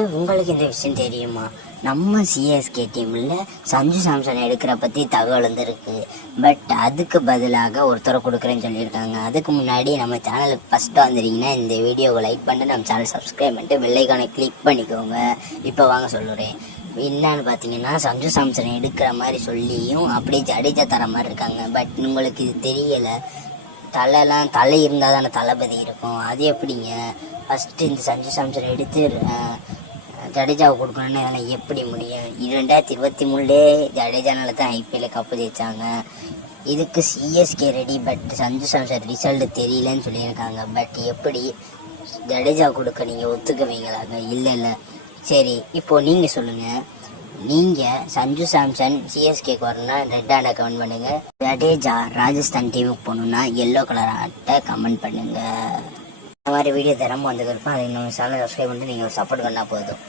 உங்களுக்கு இந்த விஷயம் தெரியுமா? நம்ம சிஎஸ்கே டீம்ல சஞ்சு சாம்சன் எடுக்கிற பத்தி தகவல் வந்திருக்கு. பட் அதுக்கு பதிலாக ஒருத்தரை கொடுக்குறேன்னு சொல்லியிருக்காங்க. அதுக்கு முன்னாடி நம்ம சேனலுக்கு ஃபர்ஸ்ட் வந்துட்டீங்கன்னா இந்த வீடியோவை லைக் பண்ணிட்டு நம்ம சேனல் சப்ஸ்கிரைப் பண்ணிட்டு பெல் ஐகானை கிளிக் பண்ணிக்கோங்க. இப்போ வாங்க சொல்லுறேன். என்னன்னு பார்த்தீங்கன்னா, சஞ்சு சாம்சன் எடுக்கிற மாதிரி சொல்லியும் அப்படியே ஜடேஜா தர மாதிரி இருக்காங்க. பட் உங்களுக்கு இது தெரியலை. தலை இருந்தால் தானே தளபதி இருக்கும். அது எப்படிங்க? ஃபஸ்ட்டு இந்த சஞ்சு சாம்சன் எடுத்து ஜடேஜாவை கொடுக்கணும்னு எப்படி முடியும்? 2023 ஜடேஜானால தான் ஐபிஎல்ல கப்பு ஜெயிச்சாங்க. இதுக்கு CSK ready. But Sanju Samson result தெரியலன்னு சொல்லியிருக்காங்க. பட் எப்படி ஜடேஜா கொடுக்க நீங்கள் ஒத்துக்குவீங்களாங்க? இல்லை. சரி, இப்போ நீங்கள் சொல்லுங்கள். நீங்கள் சஞ்சு சாம்சன் சிஎஸ்கேக்கு வரணும்னா ரெட் ஹேண்டை கமெண்ட் பண்ணுங்கள். ஜடேஜா ராஜஸ்தான் டீமுக்கு போகணுன்னா எல்லோ கலர் ஆட்டை கமெண்ட் பண்ணுங்கள். இந்த மாதிரி வீடியோ தினமும் வந்துருப்போம். அதை நம்ம சேனல் சப்ஸ்கிரைப் பண்ணிட்டு நீங்கள் சப்போர்ட் பண்ணால் போதும்.